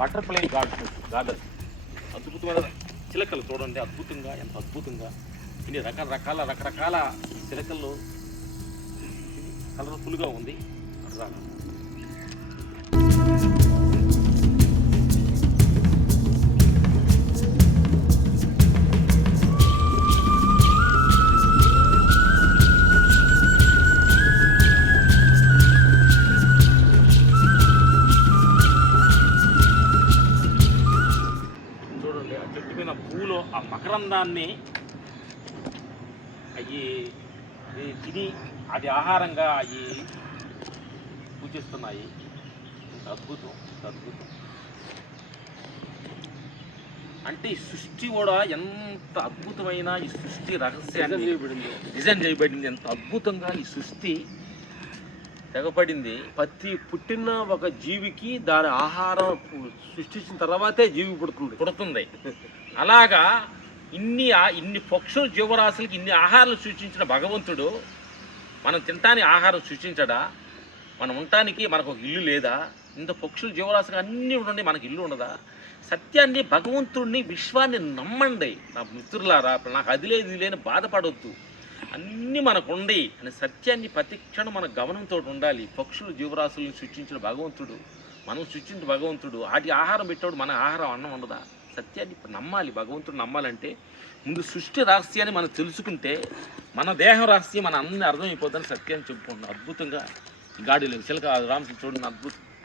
Butterfly garden garden. అద్భుతమైన చిలకలు చూడండి అద్భుతంగా ఎంత అద్భుతంగా. ఇన్ని రకాల రకాల రకరకాల చిలకల్లో కలర్ఫుల్గా ఉంది. అట్లా చెట్టు మీద పూలు ఆ మకరందాన్ని అవి తిని అది ఆహారంగా అవి సూచిస్తున్నాయి ఇంత అద్భుతం ఇంత అద్భుతం. అంటే ఈ సృష్టి కూడా ఎంత అద్భుతమైన ఈ సృష్టి రహస్యాన్ని డిజైన్ చేయబడింది. ఎంత అద్భుతంగా ఈ సృష్టి తెగపడింది. ప్రతి పుట్టిన ఒక జీవికి దాని ఆహారం సృష్టించిన తర్వాతే జీవి పుడుతుంది. పుడుతుంది. అలాగా ఇన్ని ఇన్ని పక్షులు జీవరాశులకి ఇన్ని ఆహారాలు సృష్టించిన భగవంతుడు మనం తినటానికి ఆహారం సృష్టించడా? మనం ఉండటానికి మనకు ఒక ఇల్లు లేదా? ఇంత పక్షులు జీవరాశులు అన్నీ ఉండండి మనకి ఇల్లు ఉండదా? సత్యాన్ని భగవంతుడిని విశ్వాన్ని నమ్మండి. నా మిత్రులారా నాకు అది లేదు ఇది లేని బాధపడవద్దు అన్నీ మనకుండి అనే సత్యాన్ని ప్రతి క్షణం మన గమనంతో ఉండాలి. పక్షులు జీవరాశులను సృష్టించిన భగవంతుడు మనం సృష్టించిన భగవంతుడు వాటి ఆహారం పెట్టాడు మన ఆహారం అన్నం ఉండదా? సత్యాన్ని నమ్మాలి. భగవంతుడు నమ్మాలంటే ముందు సృష్టి రహస్యాన్ని మనం తెలుసుకుంటే మన దేహం రహస్యం మన అందరినీ అర్థమైపోతుందని సత్యాన్ని చెప్పుకుంటున్నాం అద్భుతంగా గాడిలో చిలక రామకృష్ణ చూడండి అద్భుతం.